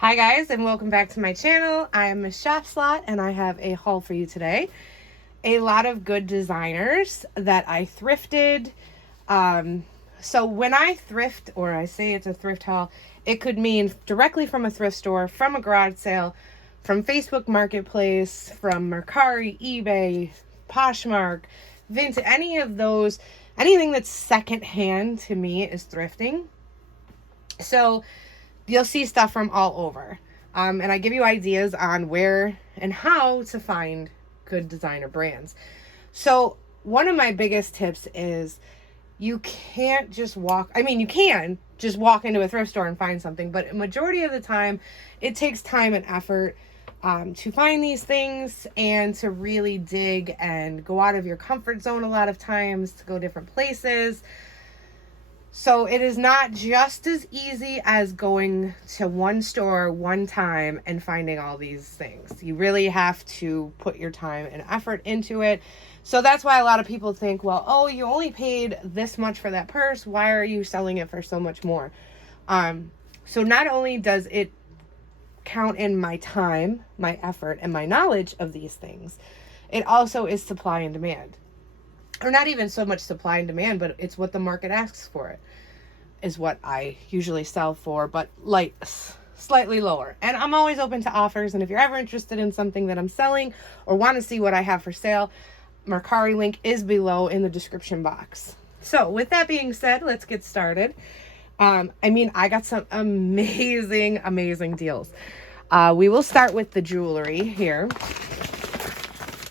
Hi guys, and welcome back to my channel. I am Mrs.Shopsalot and I have a haul for you today. A lot of good designers that I thrifted. So when I thrift, or I say it's a thrift haul, it could mean directly from a thrift store, from a garage sale, from Facebook Marketplace, from Mercari, eBay, Poshmark, Vinted, any of those. Anything that's secondhand to me is thrifting. So you'll see stuff from all over. And I give you ideas on where and how to find good designer brands. So one of my biggest tips is you can't just walk. I mean, you can just walk into a thrift store and find something, but a majority of the time it takes time and effort to find these things and to really dig and go out of your comfort zone a lot of times, to go different places. So it is not just as easy as going to one store one time and finding all these things. You really have to put your time and effort into it. So that's why a lot of people think, well, oh, you only paid this much for that purse. Why are you selling it for so much more? So not only does it count in my time, my effort, and my knowledge of these things, it also is supply and demand. Or not even so much supply and demand, but it's what the market asks for it, is what I usually sell for, but slightly lower. And I'm always open to offers. And if you're ever interested in something that I'm selling or want to see what I have for sale, Mercari link is below in the description box. So with that being said, let's get started. I got some amazing deals. We will start with the jewelry here.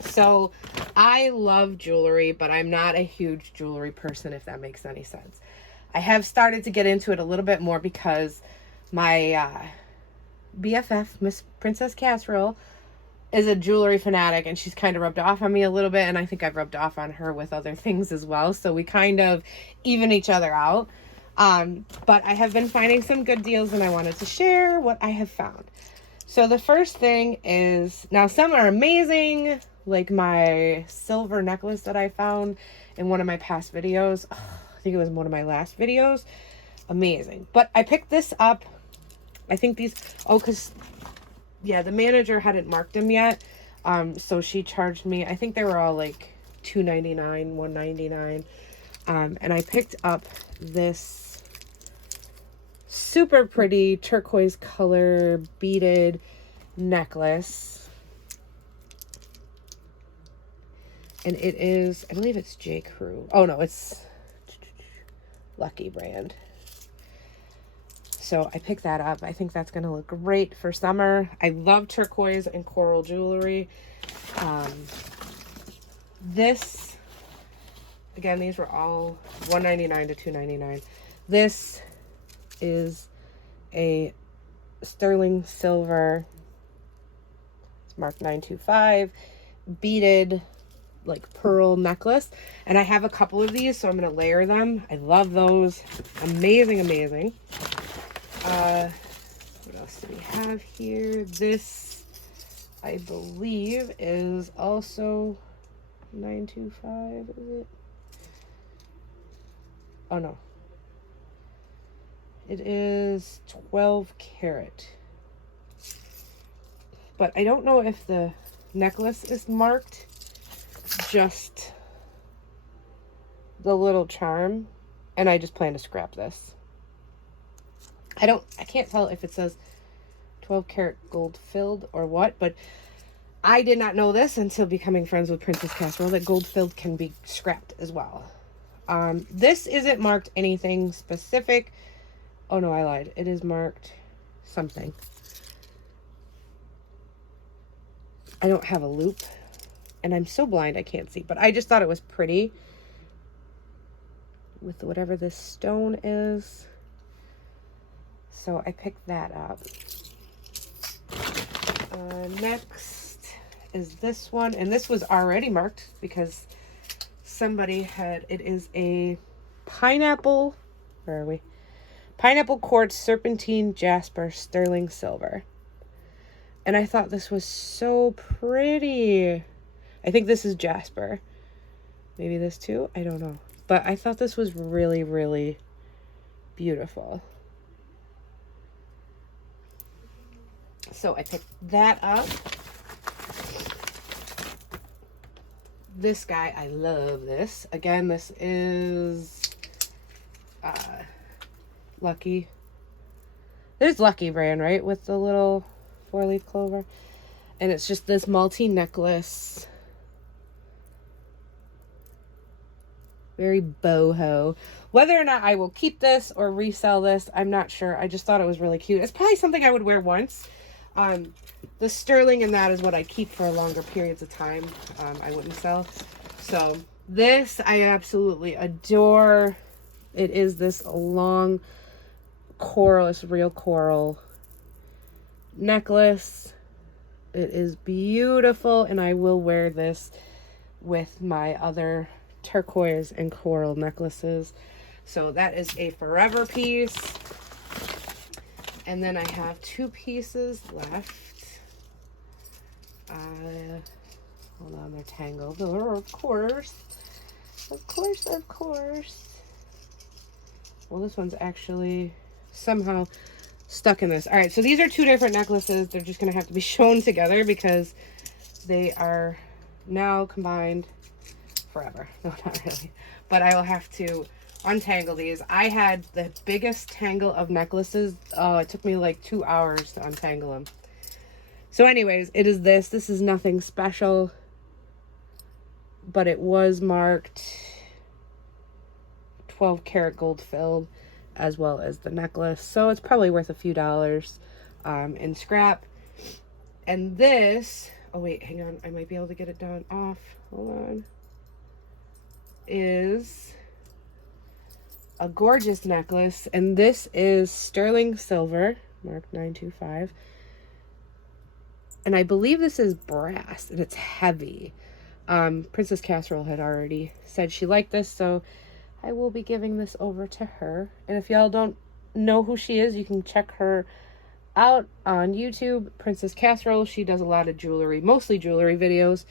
So I love jewelry, but I'm not a huge jewelry person, if that makes any sense. I have started to get into it a little bit more because my BFF, Miss Princess Casserole, is a jewelry fanatic, and she's kind of rubbed off on me a little bit, and I think I've rubbed off on her with other things as well. So we kind of even each other out. But I have been finding some good deals, and I wanted to share what I have found. So the first thing is, now some are amazing, like my silver necklace that I found in one of my past videos. I think it was one of my last videos. Amazing. But I picked this up. I think these, the manager hadn't marked them yet. So she charged me, I think they were all like $2.99, $1.99. And I picked up this super pretty turquoise color beaded necklace. And it is, I believe it's J. Crew. Oh no, it's Lucky brand. So I picked that up. I think that's going to look great for summer. I love turquoise and coral jewelry. This, again, these were all $1.99 to $2.99. This is a sterling silver, it's marked 925, beaded like pearl necklace, and I have a couple of these, so I'm going to layer them. I love those. Amazing. What else do we have here? This, I believe, is also 925, is it? Oh no, it is 12 karat, but I don't know if the necklace is marked, just the little charm, and I just plan to scrap this. I can't tell if it says 12 karat gold filled or what, but I did not know this until becoming friends with Princess Casserole, that gold filled can be scrapped as well. This isn't marked anything specific. Oh no, I lied. It is marked something. I don't have a loop, and I'm so blind I can't see, but I just thought it was pretty with whatever this stone is. So I picked that up. Next is this one, and this was already marked because somebody had, it is a pineapple, where are we? Pineapple quartz serpentine jasper sterling silver. And I thought this was so pretty. I think this is jasper. Maybe this too, I don't know. But I thought this was really beautiful. So I picked that up. This guy, I love this. Again, this is Lucky. There's Lucky brand, right? With the little 4-leaf clover. And it's just this multi-necklace. Very boho. Whether or not I will keep this or resell this, I'm not sure. I just thought it was really cute. It's probably something I would wear once. The sterling in that is what I keep for longer periods of time. I wouldn't sell. So this I absolutely adore. It is this long coral, it's real coral necklace. It is beautiful, and I will wear this with my other turquoise and coral necklaces. So that is a forever piece. And then I have 2 pieces left. Hold on, they're tangled. Oh, of course. Of course, of course. Well, this one's actually somehow stuck in this. All right, so these are 2 different necklaces. They're just going to have to be shown together because they are now combined forever. No, not really. But I will have to untangle these. I had the biggest tangle of necklaces. Oh, it took me like 2 hours to untangle them. So anyways, it is this. This is nothing special, but it was marked 12 karat gold filled, as well as the necklace. So it's probably worth a few dollars in scrap. And this, oh wait, hang on. I might be able to get it done off. Hold on. Is a gorgeous necklace. And this is sterling silver, marked 925. And I believe this is brass, and it's heavy. Princess Casserole had already said she liked this, so I will be giving this over to her. And if y'all don't know who she is, you can check her out on YouTube, Princess Casserole. She does a lot of jewelry, mostly jewelry videos.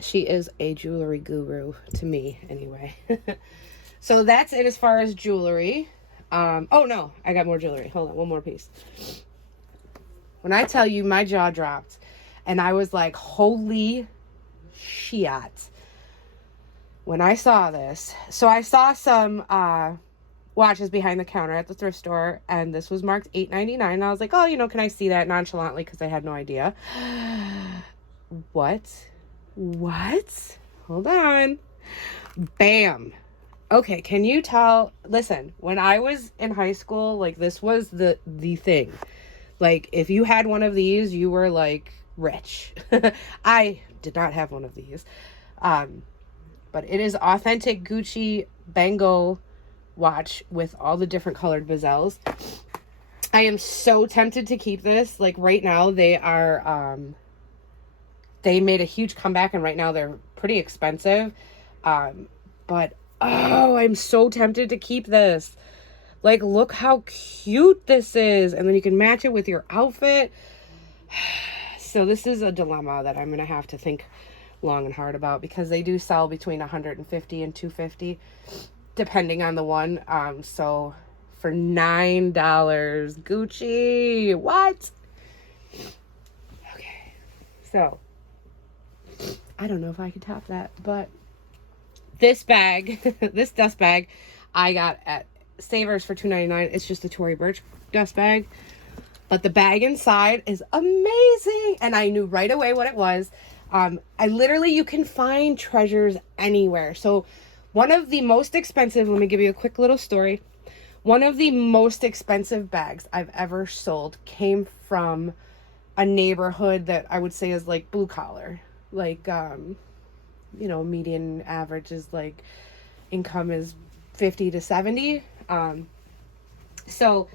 She is a jewelry guru to me, anyway. So that's it as far as jewelry. Oh no, I got more jewelry. Hold on, one more piece. When I tell you, my jaw dropped, and I was like, holy shit. When I saw this, so I saw some watches behind the counter at the thrift store, and this was marked $8.99. And I was like, oh, you know, can I see that nonchalantly, because I had no idea. What? Hold on. Bam. Okay, can you tell? Listen, when I was in high school, like, this was the thing. Like, if you had one of these, you were, like, rich. I did not have one of these. But it is authentic Gucci bangle watch with all the different colored bezels. I am so tempted to keep this. Like, right now, they are, they made a huge comeback, and right now they're pretty expensive. But, oh, I'm so tempted to keep this. Like, look how cute this is. And then you can match it with your outfit. So this is a dilemma that I'm going to have to think long and hard about, because they do sell between $150 and $250 depending on the one. So for $9, Gucci, what? Okay, so I don't know if I could top that, but this bag, this dust bag, I got at Savers for $2.99. It's just a Tory Burch dust bag, but the bag inside is amazing, and I knew right away what it was. I literally, you can find treasures anywhere. So one of the most expensive, let me give you a quick little story. One of the most expensive bags I've ever sold came from a neighborhood that I would say is like blue collar. Like, you know, median average is like, income is 50 to 70. So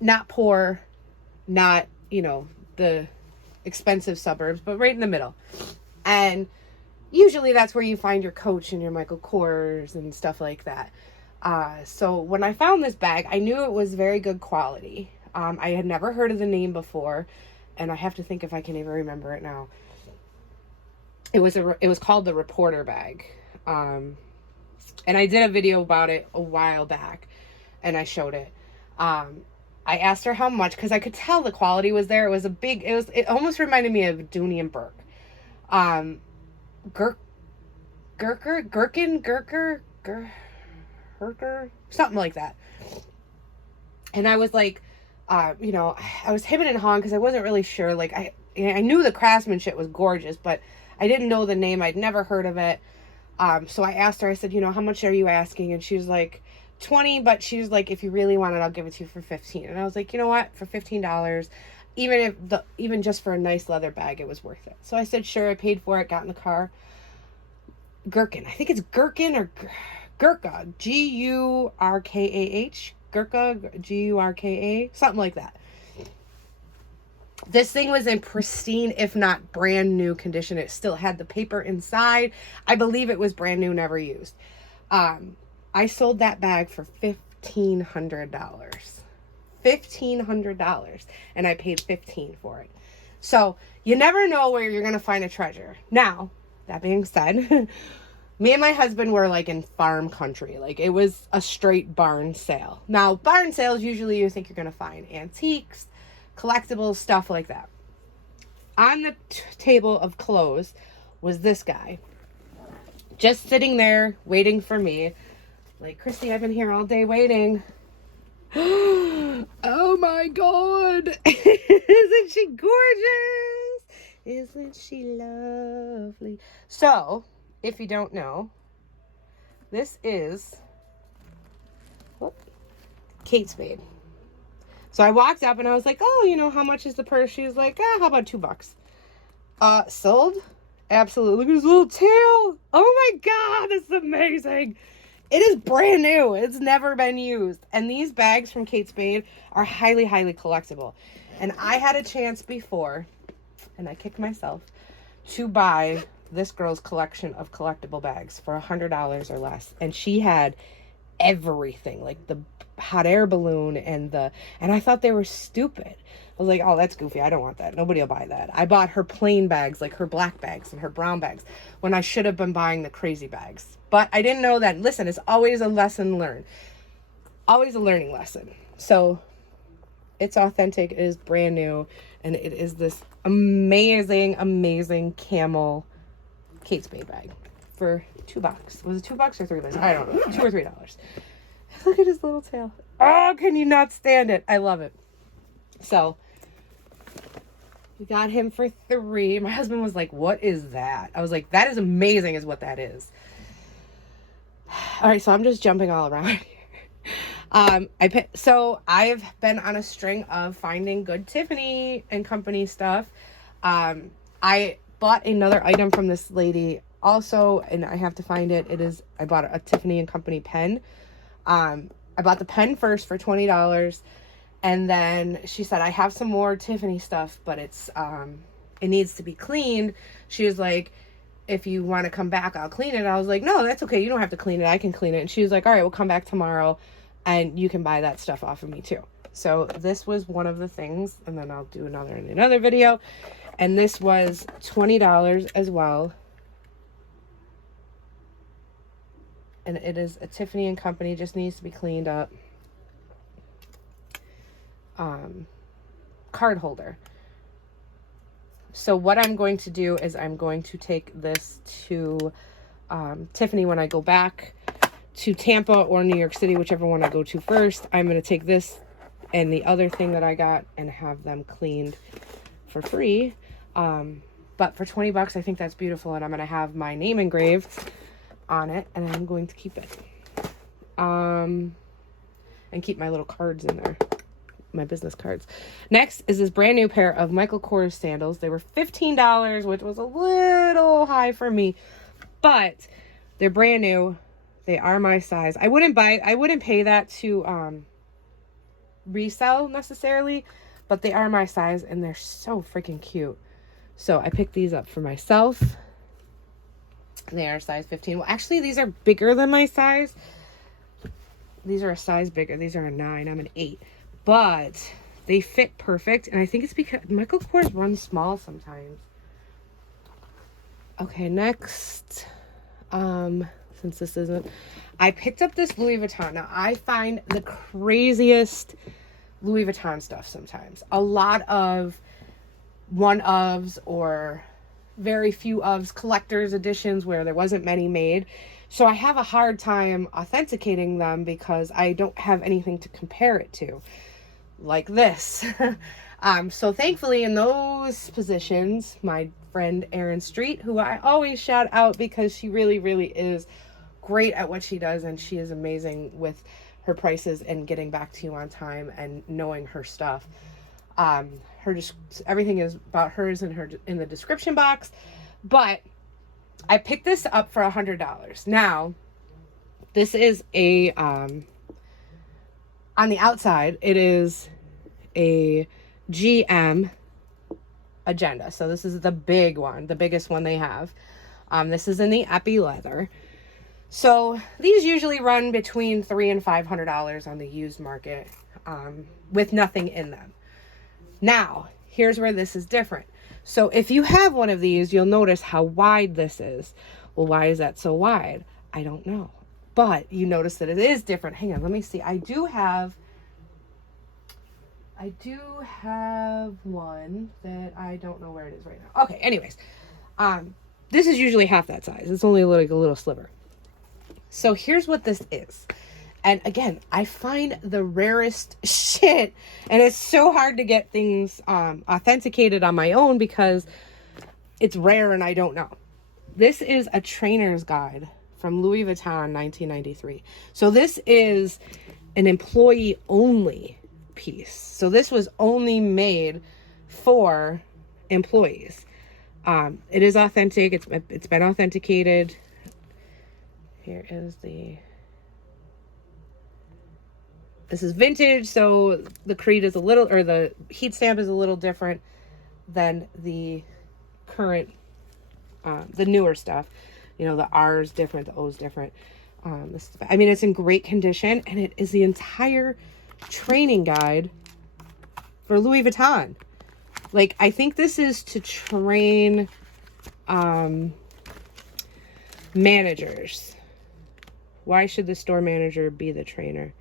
not poor, not, you know, the expensive suburbs, but right in the middle. And usually that's where you find your Coach and your Michael Kors and stuff like that. So when I found this bag, I knew it was very good quality. I had never heard of the name before, and I have to think if I can even remember it now. It was called the Reporter bag. And I did a video about it a while back, and I showed it. I I asked her how much, because I could tell the quality was there. It was it almost reminded me of Dooney and Burke. Gherkin, something like that. And I was like, you know, I was hemming and hawing because I wasn't really sure. Like, I knew the craftsmanship was gorgeous, but I didn't know the name. I'd never heard of it. So I asked her, I said, you know, how much are you asking? And she was like, 20, but she was like, if you really want it, I'll give it to you for 15. And I was like, you know what, for $15, even just for a nice leather bag, it was worth it. So I said, sure. I paid for it, got in the car. Gherkin, I think it's Gherkin or Gurkha, Gurkah, Gurkha, Gurka, something like that. This thing was in pristine, if not brand new condition. It still had the paper inside. I believe it was brand new, never used. I sold that bag for $1,500. $1,500. And I paid $15 for it. So you never know where you're going to find a treasure. Now, that being said, me and my husband were like in farm country. Like, it was a straight barn sale. Now, barn sales, usually you think you're going to find antiques, collectibles, stuff like that. On the table of clothes was this guy. Just sitting there waiting for me. Like, Christy, I've been here all day waiting. Oh my God. Isn't she gorgeous? Isn't she lovely? So, if you don't know, this is Kate Spade. So I walked up and I was like, oh, you know, how much is the purse? She was like, how about $2? Sold? Absolutely. Look at his little tail. Oh my God, this is amazing. It is brand new. It's never been used. And these bags from Kate Spade are highly, highly collectible. And I had a chance before, and I kicked myself, to buy this girl's collection of collectible bags for $100 or less. And she had everything, like the hot air balloon and I thought they were stupid. I was like, oh, that's goofy. I don't want that. Nobody will buy that. I bought her plain bags, like her black bags and her brown bags, when I should have been buying the crazy bags. But I didn't know that. Listen, it's always a lesson learned. Always a learning lesson. So it's authentic. It is brand new. And it is this amazing, amazing camel Kate Spade bag for $2. Was it $2 or $3? I don't know. $2 or $3. Look at his little tail. Oh, can you not stand it? I love it. So we got him for $3. My husband was like, what is that? I was like, that is amazing is what that is. All right, so I'm just jumping all around here. So I've been on a string of finding good Tiffany and Company stuff. I bought another item from this lady also, and I have to find it. I bought a Tiffany and Company pen. I bought the pen first for $20, and then she said, I have some more Tiffany stuff, but it needs to be cleaned. She was like, if you want to come back, I'll clean it. I was like, no, that's okay. You don't have to clean it. I can clean it. And she was like, all right, we'll come back tomorrow and you can buy that stuff off of me too. So this was one of the things, and then I'll do another in another video. And this was $20 as well. And it is a Tiffany and Company, just needs to be cleaned up. Card holder. So what I'm going to do is I'm going to take this to Tiffany when I go back to Tampa or New York City, whichever one I go to first. I'm going to take this and the other thing that I got and have them cleaned for free. But for $20, I think that's beautiful, and I'm going to have my name engraved on it, and I'm going to keep it. And keep my little cards in there. My business cards. Next is this brand new pair of Michael Kors sandals. They were $15, which was a little high for me, but they're brand new. They are my size. I wouldn't pay that to resell necessarily, but they are my size and they're so freaking cute. So I picked these up for myself. They are size 15. Well, actually, these are bigger than my size. These are a size bigger. These are a 9. I'm an 8. But they fit perfect. And I think it's because Michael Kors runs small sometimes. Okay, next. Since this isn't... I picked up this Louis Vuitton. Now, I find the craziest Louis Vuitton stuff sometimes. A lot of one-ofs or very few ofs, collector's editions where there wasn't many made. So I have a hard time authenticating them because I don't have anything to compare it to, like this. So thankfully in those positions, my friend Erin Street, who I always shout out because she really, really is great at what she does, and she is amazing with her prices and getting back to you on time and knowing her stuff. Everything is about hers in the description box. But I picked this up for $100. Now, this is a on the outside, it is a GM agenda. So this is the big one, the biggest one they have. This is in the epi leather. So these usually run between $300 and $500 on the used market, with nothing in them. Now, here's where this is different. So if you have one of these, you'll notice how wide this is. Well, why is that so wide? I don't know. But you notice that it is different. Hang on, let me see. I do have one that I don't know where it is right now. Okay, anyways. This is usually half that size. It's only like a little sliver. So here's what this is. And again, I find the rarest shit, and it's so hard to get things authenticated on my own because it's rare and I don't know. This is a trainer's guide from Louis Vuitton, 1993. So this is an employee only piece. So this was only made for employees. It is authentic. It's been authenticated. Here is this is vintage, so the creed is a little, or the heat stamp is a little different than the current, the newer stuff. You know, the R is different, the O is different. I mean, it's in great condition, and it is the entire training guide for Louis Vuitton. Like, I think this is to train managers. Why should the store manager be the trainer?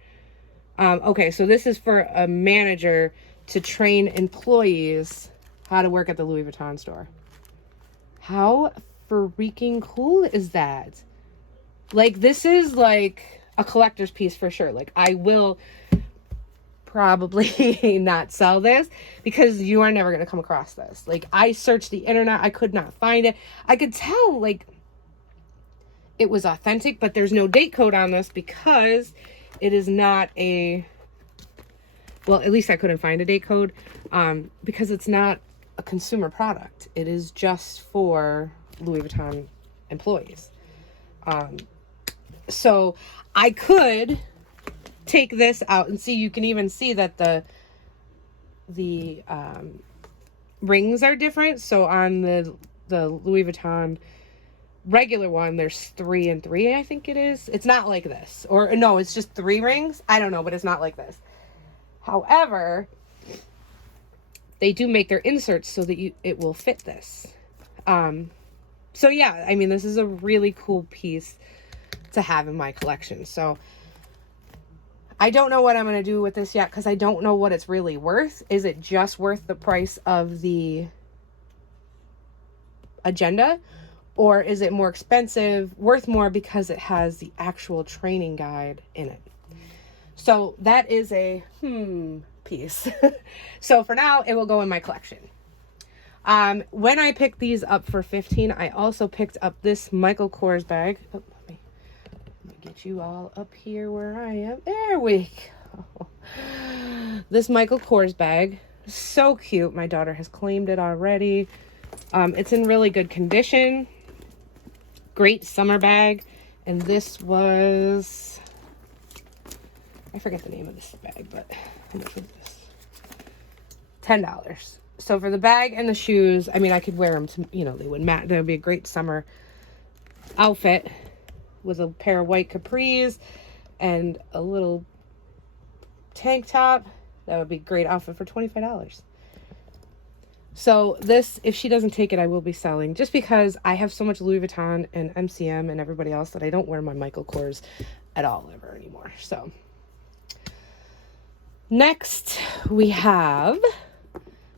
Okay, so this is for a manager to train employees how to work at the Louis Vuitton store. How freaking cool is that? Like, this is like a collector's piece for sure. Like, I will probably not sell this because you are never going to come across this. Like, I searched the internet. I could not find it. I could tell, like, it was authentic, but there's no date code on this because it is not a, well, at least I couldn't find a date code, because it's not a consumer product. It is just for Louis Vuitton employees. So I could take this out and see, you can even see that the rings are different. So on the Louis Vuitton regular one, there's 3 and 3, I think it is. It's not like this, or no, it's just 3 rings. I don't know, but it's not like this. However, they do make their inserts so that it will fit this. So yeah, I mean, this is a really cool piece to have in my collection. So I don't know what I'm going to do with this yet because I don't know what it's really worth. Is it just worth the price of the agenda? Or is it more expensive, worth more because it has the actual training guide in it? So that is a piece. So for now, it will go in my collection. When I picked these up for $15, I also picked up this Michael Kors bag. Oh, let me get you all up here where I am. There we go. This Michael Kors bag. So cute. My daughter has claimed it already. It's in really good condition. Great summer bag. And this was, I forget the name of this bag, but how much was this? $10. So for the bag and the shoes, I mean, I could wear them to, you know, they would match. That would be a great summer outfit with a pair of white capris and a little tank top. That would be a great outfit for $25. So this, if she doesn't take it, I will be selling, just because I have so much Louis Vuitton and MCM and everybody else that I don't wear my Michael Kors at all ever anymore. So Next, we have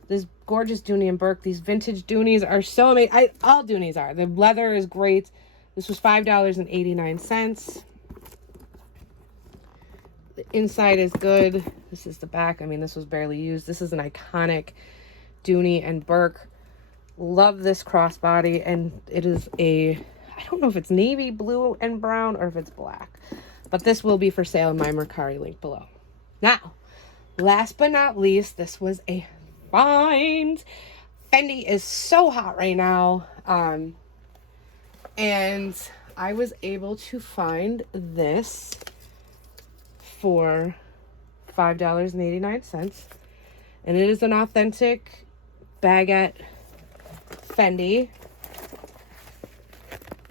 this gorgeous Dooney and Burke. These vintage Doonies are so amazing. All Doonies are. The leather is great. This was $5.89. The inside is good. This is the back. I mean, this was barely used. This is an iconic Dooney and Burke. Love this crossbody, and it is I don't know if it's navy blue and brown or if it's black, but this will be for sale in my Mercari link below. Now, last but not least, this was a find. Fendi is so hot right now, and I was able to find this for $5.89, and it is an authentic baguette Fendi.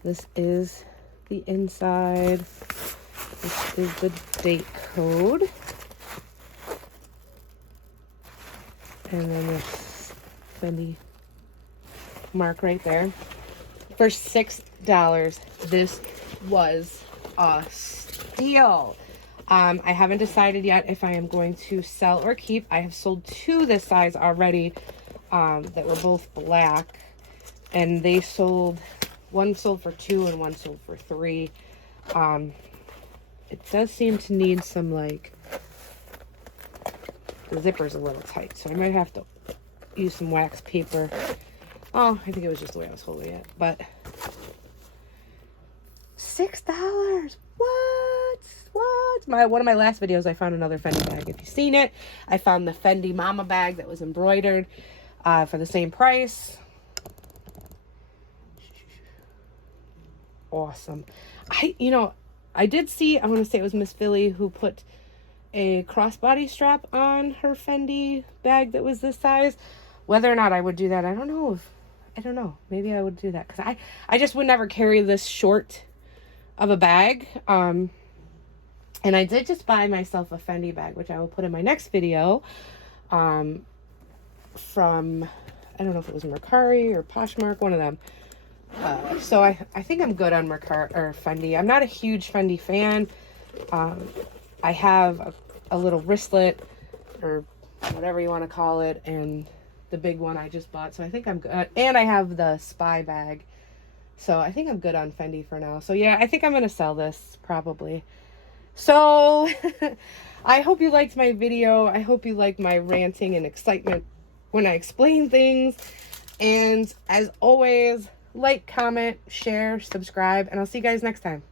This is the inside. This is the date code. And then this Fendi mark right there. For $6, this was a steal. I haven't decided yet if I am going to sell or keep. I have sold two this size already that were both black. And they sold, one sold for $2 and one sold for $3. It does seem to need some, like, the zipper's a little tight, so I might have to use some wax paper. Oh, I think it was just the way I was holding it, but $6. What? One of my last videos, I found another Fendi bag. If you've seen it, I found the Fendi Mama bag that was embroidered for the same price. Awesome. I did see, I want to say it was Miss Philly who put a crossbody strap on her Fendi bag that was this size. Whether or not I would do that, I don't know. Maybe I would do that because I just would never carry this short of a bag. And I did just buy myself a Fendi bag, which I will put in my next video. From, I don't know if it was Mercari or Poshmark, one of them. So I think I'm good on Mercari or Fendi. I'm not a huge Fendi fan. I have a little wristlet or whatever you want to call it, and the big one I just bought. So I think I'm good. And I have the spy bag. So I think I'm good on Fendi for now. So yeah, I think I'm going to sell this probably. So I hope you liked my video. I hope you liked my ranting and excitement when I explain things. And as always, like, comment, share, subscribe, and I'll see you guys next time.